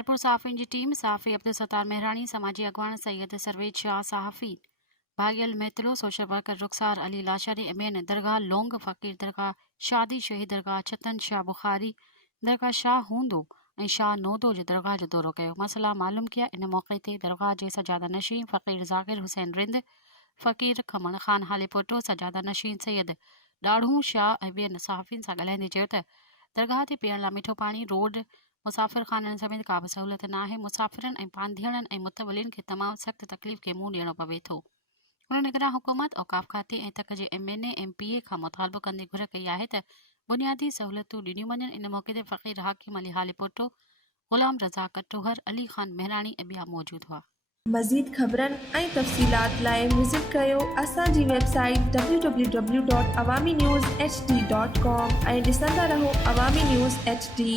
खैरपुर सहाफ़ियुनि जी टीम सहाफ़ी अब्दुल सत्तार मेहरानी, समाजी अगवान सैयद सरवेज शाह सहाफ़ी, भागियल महतलो, सोशल वर्कर रुखसार अली लाशारी एमएन, दरगाह लोंग फ़कीर दरगाह, शादी शहीद दरगाह, छतन शाह बुखारी दरगाह, शाह हूंदो ऐं शाह नोदो जे दरगाह जो दौरो कयो। मसला मालूम किया। इन मौक़े ते दरगाह जे सजादा नशीं फ़कीर ज़ाकिर हुसैन रिंद, फ़कीर खमण ख़ान हालेपोटो, सजादा नशीं सैयद ॾाढ़ू शाह ऐं ॿियनि सहाफ़ियुनि सां ॻाल्हाईंदे चयो त दरगाह ते पीअण लाइ मिठो पाणी, रोड, मुसाफ़िर ख़ाननि समेत का बि सहूलियत न आहे। मुसाफ़िरनि ऐं पांधीअड़नि ऐं मुतवलिन खे तमामु सख़्तु तकलीफ़ खे मुंहुं ॾियणो पवे थो। हुन निगरान हुकूमत, औक़ाफ़ खाते ऐं तक जे MNA MPA खां मुतालबो कंदे घुर कई आहे त बुनियादी सहूलियतूं ॾिनियूं वञनि। इन मौक़े ते फ़कीर हाकिम अली हालेपोटो, ग़ुलाम रज़ा कटोहर, अली ख़ान मेहरानी ऐं ॿिया मौजूद हुआ। मज़ीद ख़बरनि ऐं तफ़सीलात लाइ विज़िट कयो असांजी वेबसाइट www.awamiNewsHD.com ऐं ॾिसंदा रहो अवामी न्यूज़ HD।